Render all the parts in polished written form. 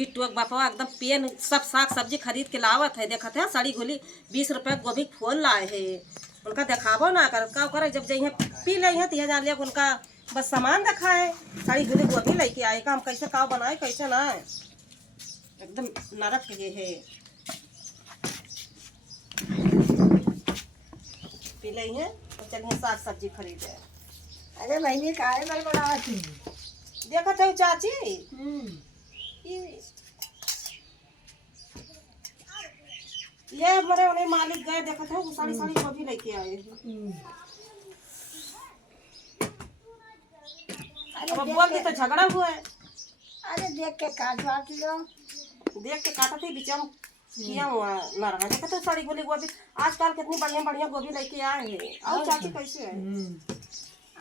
बिट्टू के बापा एकदम पेन सब साग सब्जी खरीद के लावत है। देखत है साड़ी गोली 20 रुपये गोभी के फूल लाए है। उनका देखाबो ना कर का करे जब जइहे पी ले हैं तिहे जान लिया उनका बस सामान देखा है। साड़ी गोली गोभी लेके आए का हम कैसे का बनाए कैसे ना एकदम नरक ये है। पी ले हैं तो चलिए साग सब्जी खरीदे। अरे मैंने काहे पर बनावा थी देखत है चाची ये हमारे उन्हें मालिक गए देखा था वो साड़ी साड़ी गोभी लेके आए। अब बोल दी तो झगड़ा हुआ है। अरे देख के काट लो। देख के काटा थी बिचम किया हुआ ना रहा। देखा तो साड़ी गोली गोभी आजकल कितनी बढ़िया बढ़िया गोभी लेके आए हैं। और चाची कैसे है?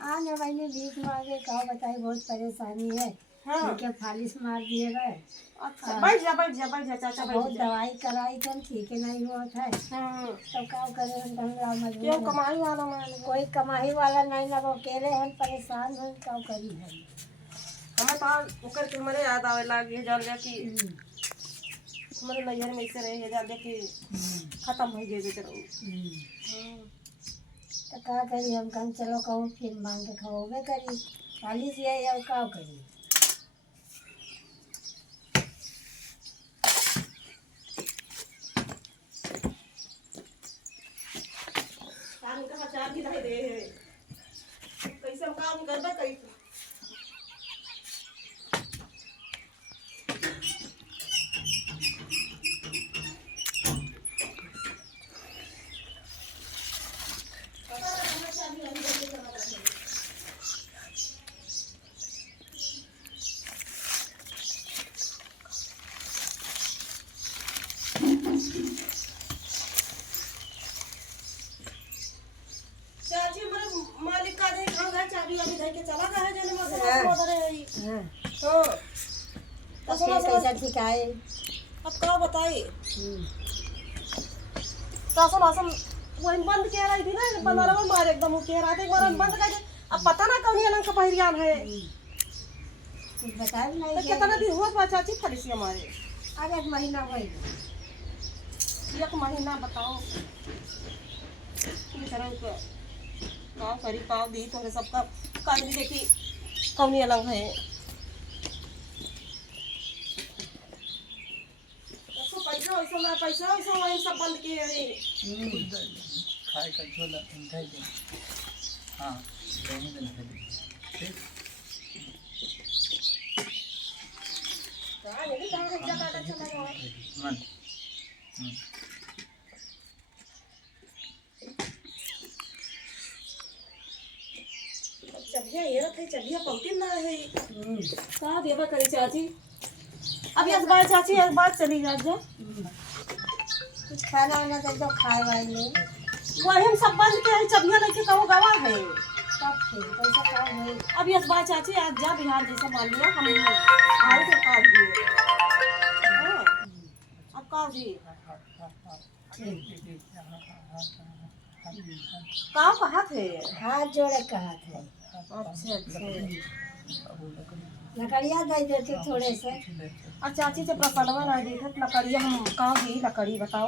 आज मैंने भीख मांगे कहा बताई बहुत परेशानी है। हाँ क्या फालिश मार दिए गए। अच्छा बैठ जा चाचा बैठ बहुत जा। दवाई कराई थी ठीक नहीं हुआ था। तो क्या करे हम क्यों कमाई वाला मान कोई कमाई वाला नहीं ना वो अकेले हम परेशान हैं क्या करी हम। हमें तो ओकर के मरे याद आवे लागे जान लिया कि हमारे नैहर में ऐसे रहे जान लिया कि खत्म हो गए बेचारा। तो क्या करी हम कहीं चलो कहूँ फिर मांग के खवाबे करी फालिश ये या क्या करी। चार भी नहीं दे कैसे हम काम करबे कैसे। चाची मेरे मालिक का दे कहां गया चाबी वाबी दे के चला गया है जने मौसम है। हां तो कैसा ठीक है अब क्या बताई सासन आसन वही बंद किया रही थी ना बंद वाला मार एकदम कह रहा था एक बार बंद कर दे। अब पता ना कौन अलग का पहिरियान है कुछ बताए नहीं तो कितना दिन हुआ बा चाची फलिसी हमारे। अरे एक महीना हुआ एक महीना बताओ बेचारा का का करी पाव दी तो सबका काज भी देखी कौन अलग है। पैसा वैसा वही सब बंद किए रे। खाए का झोला उठाई दे। हाँ दोनों दिन ठीक कहां ये कहां जगह अच्छा लगा मन चबिया ये रखे चबिया पौती ना है। कहां देबा करी चाची अभी इस बार चाची इस बार चली जा जो कुछ खाना वाना तो खाए वाले वही हम सब बंद के चबिया लेके कहो गवा है तब फिर पैसा काम है। अभी इस बार चाची आज जा बिहार जैसा मान लिया हम आए थे काट दिए। अब का जी का कहा थे हाथ जोड़े कहा थे। अच्छा लकड़िया दे देते थोड़े से। और चाची से प्रसन्नवा ना दी थी लकड़ी हम कहाँ गई लकड़ी बताओ।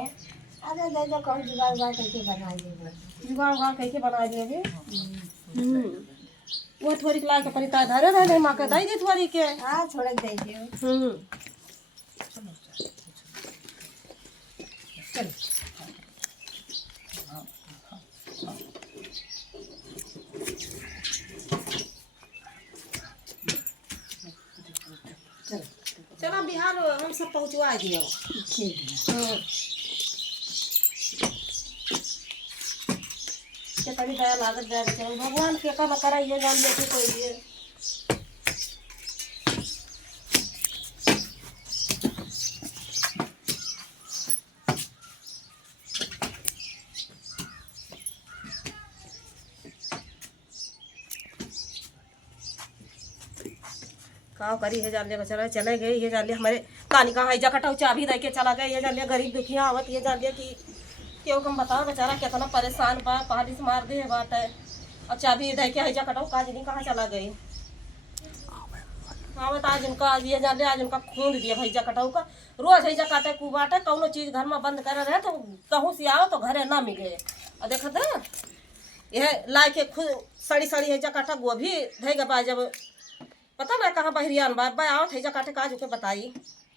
अरे दे दो कौन जुगाड़ उगाड़ करके बना देंगे। जुगाड़ उगाड़ कैसे बना देंगे। वो थोड़ी ला के परिता धरे रहे माँ के दाई दी थोड़ी के। हाँ थोड़ा दे दियो। चलो बिहार हम सब पहुँचवा दियो। कितनी दया लागत जाए बेचारे भगवान के का करा ये जान लेके कोई ये का करी है जान लिया बेचारा चले गए ये जान लिया हमारे कानी का हैजा कटाऊ चाबी दे के चला गए ये जान लिया गरीब दुखिया आवत ये जान लिया कि क्यों हम बताओ बेचारा कितना परेशान बा पहाड़ी से मार दे बात है और चाबी दे के हैजा कटाऊ काज नहीं कहाँ चला गए। हाँ बता आज उनका ये जाने आज उनका खून दिया भैया कटाऊ का रोज हैजा काटे कु बाटे कौनो चीज घर में बंद करे रहे तो कहूँ से आओ तो घरे ना मिले और देखते यह ला के खुद सड़ी सड़ी हैजा काटा गोभी धैगा बा जब पता ना कहाँ बहरियान बा आओ हैजा काटे काज के बताई